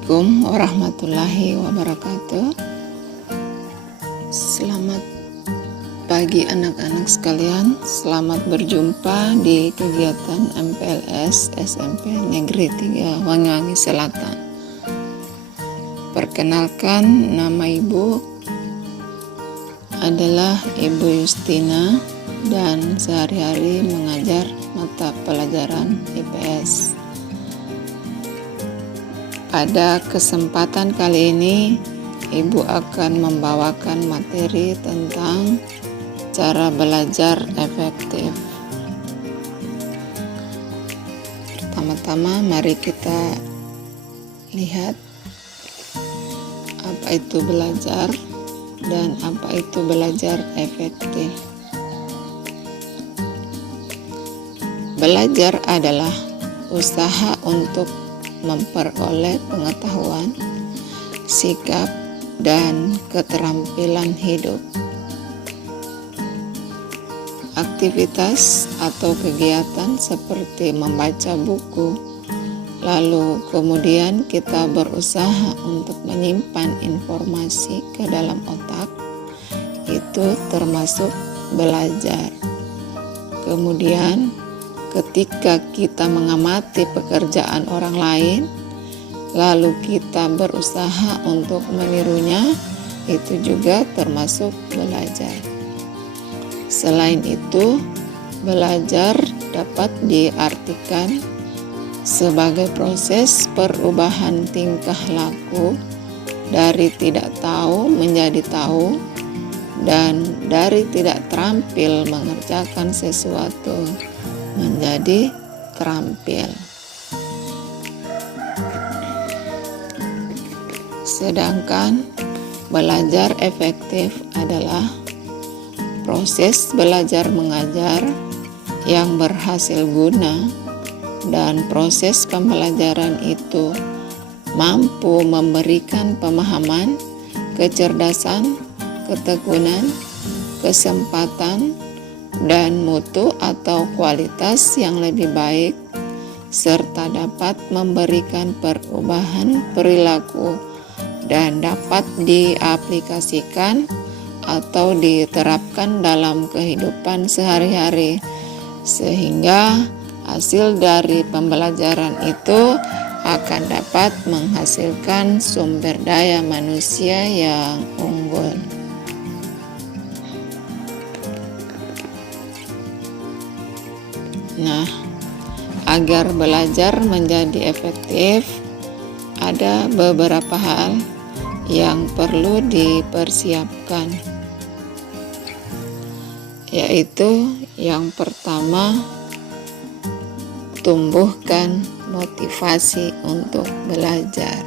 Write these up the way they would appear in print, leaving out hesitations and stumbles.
Assalamualaikum warahmatullahi wabarakatuh. Selamat pagi anak-anak sekalian. Selamat berjumpa di kegiatan MPLS SMP Negeri 3 Wangi-Wangi Selatan. Perkenalkan, nama Ibu adalah Ibu Justina dan sehari-hari mengajar mata pelajaran IPS. Pada kesempatan kali ini, Ibu akan membawakan materi tentang cara belajar efektif. Pertama-tama, mari kita lihat apa itu belajar dan apa itu belajar efektif. Belajar adalah usaha untuk memperoleh pengetahuan, sikap, dan keterampilan hidup. Aktivitas atau kegiatan seperti membaca buku, lalu kemudian kita berusaha untuk menyimpan informasi ke dalam otak, itu termasuk belajar. Kemudian ketika kita mengamati pekerjaan orang lain, lalu kita berusaha untuk menirunya, itu juga termasuk belajar. Selain itu, belajar dapat diartikan sebagai proses perubahan tingkah laku dari tidak tahu menjadi tahu, dan dari tidak terampil mengerjakan sesuatu menjadi terampil. Sedangkan belajar efektif adalah proses belajar mengajar yang berhasil guna, dan proses pembelajaran itu mampu memberikan pemahaman, kecerdasan, ketekunan, kesempatan, dan mutu atau kualitas yang lebih baik, serta dapat memberikan perubahan perilaku dan dapat diaplikasikan atau diterapkan dalam kehidupan sehari-hari, sehingga hasil dari pembelajaran itu akan dapat menghasilkan sumber daya manusia yang unggul. Nah, agar belajar menjadi efektif, ada beberapa hal yang perlu dipersiapkan, yaitu yang pertama, tumbuhkan motivasi untuk belajar.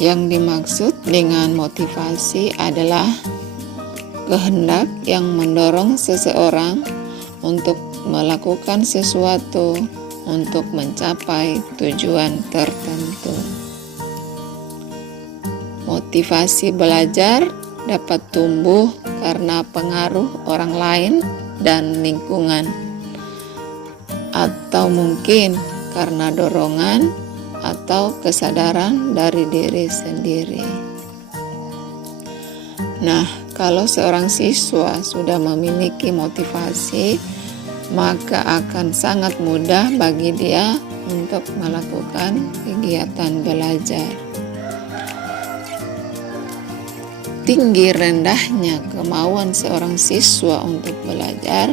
Yang dimaksud dengan motivasi adalah kehendak yang mendorong seseorang untuk melakukan sesuatu untuk mencapai tujuan tertentu. Motivasi belajar dapat tumbuh karena pengaruh orang lain dan lingkungan, atau mungkin karena dorongan atau kesadaran dari diri sendiri. Nah, kalau seorang siswa sudah memiliki motivasi, maka akan sangat mudah bagi dia untuk melakukan kegiatan belajar. Tinggi rendahnya kemauan seorang siswa untuk belajar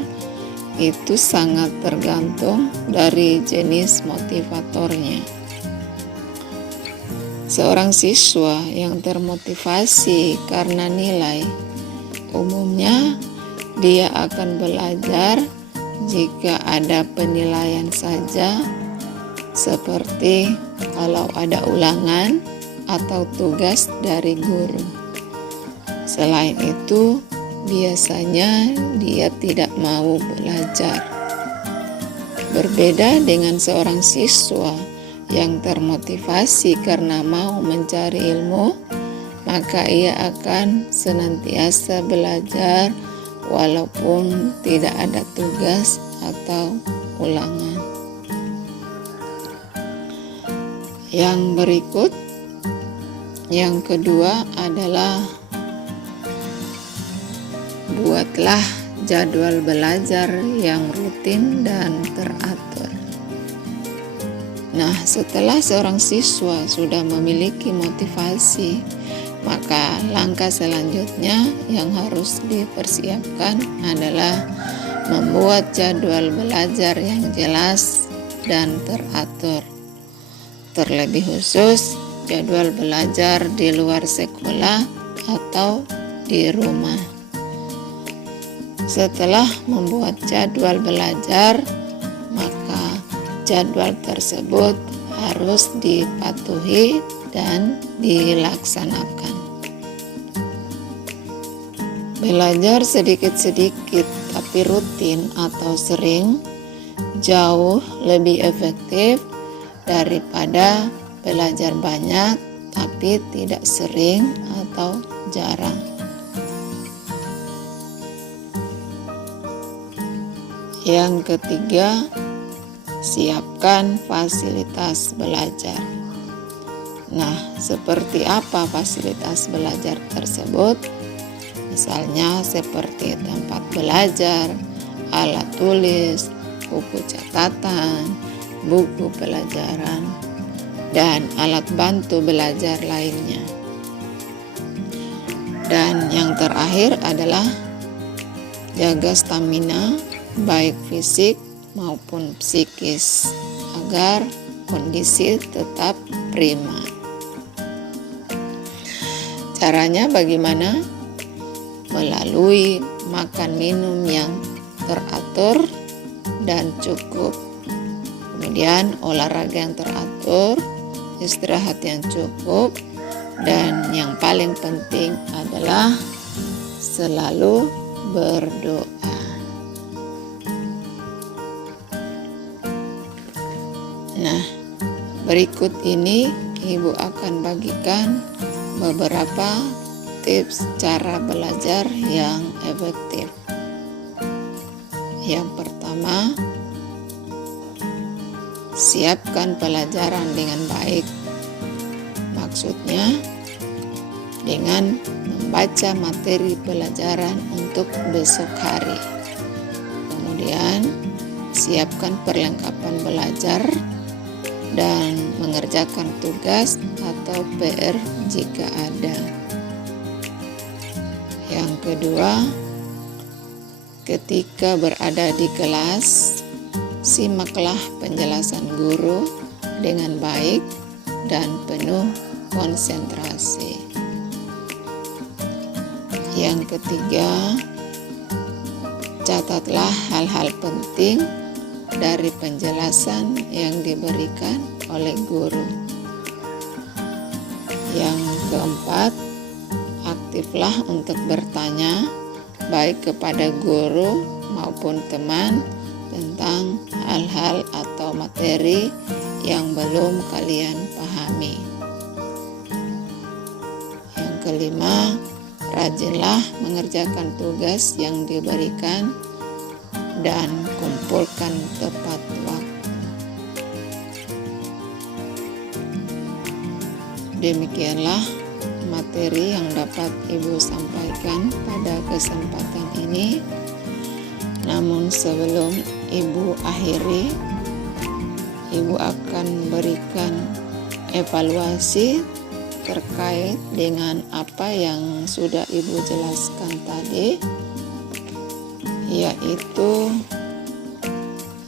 itu sangat tergantung dari jenis motivatornya. Seorang siswa yang termotivasi karena nilai, umumnya dia akan belajar jika ada penilaian saja, seperti kalau ada ulangan atau tugas dari guru. Selain itu, biasanya dia tidak mau belajar. Berbeda dengan seorang siswa yang termotivasi karena mau mencari ilmu, maka ia akan senantiasa belajar walaupun tidak ada tugas atau ulangan. Yang berikut, yang kedua adalah buatlah jadwal belajar yang rutin dan teratur. Nah, setelah seorang siswa sudah memiliki motivasi, maka langkah selanjutnya yang harus dipersiapkan adalah membuat jadwal belajar yang jelas dan teratur. Terlebih khusus, jadwal belajar di luar sekolah atau di rumah. Setelah membuat jadwal belajar, maka jadwal tersebut harus dipatuhi dan dilaksanakan. Belajar sedikit-sedikit tapi rutin atau sering jauh lebih efektif daripada belajar banyak tapi tidak sering atau jarang. Yang ketiga, siapkan fasilitas belajar. Nah, seperti apa fasilitas belajar tersebut? Misalnya seperti tempat belajar, alat tulis, buku catatan, buku pelajaran, dan alat bantu belajar lainnya. Dan yang terakhir adalah jaga stamina baik fisik maupun psikis agar kondisi tetap prima. Caranya bagaimana? Melalui makan minum yang teratur dan cukup. Kemudian olahraga yang teratur, istirahat yang cukup, dan yang paling penting adalah selalu berdoa. Nah, berikut ini Ibu akan bagikan beberapa tips cara belajar yang efektif. Yang pertama, siapkan pelajaran dengan baik. Maksudnya, dengan membaca materi pelajaran untuk besok hari. Kemudian, siapkan perlengkapan belajar dan mengerjakan tugas atau PR jika ada. Yang kedua, ketika berada di kelas, simaklah penjelasan guru dengan baik dan penuh konsentrasi. Yang ketiga, catatlah hal-hal penting dari penjelasan yang diberikan oleh guru. Yang keempat, aktiflah untuk bertanya baik kepada guru maupun teman tentang hal-hal atau materi yang belum kalian pahami. Yang kelima, rajinlah mengerjakan tugas yang diberikan dan kumpulkan tepat waktu. Demikianlah materi yang dapat Ibu sampaikan pada kesempatan ini. Namun sebelum Ibu akhiri, Ibu akan berikan evaluasi terkait dengan apa yang sudah Ibu jelaskan tadi, yaitu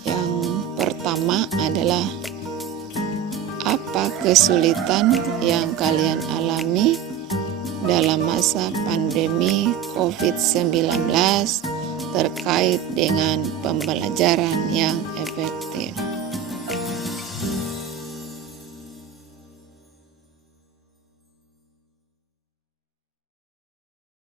yang pertama adalah apa kesulitan yang kalian alami dalam masa pandemi COVID-19 terkait dengan pembelajaran yang efektif.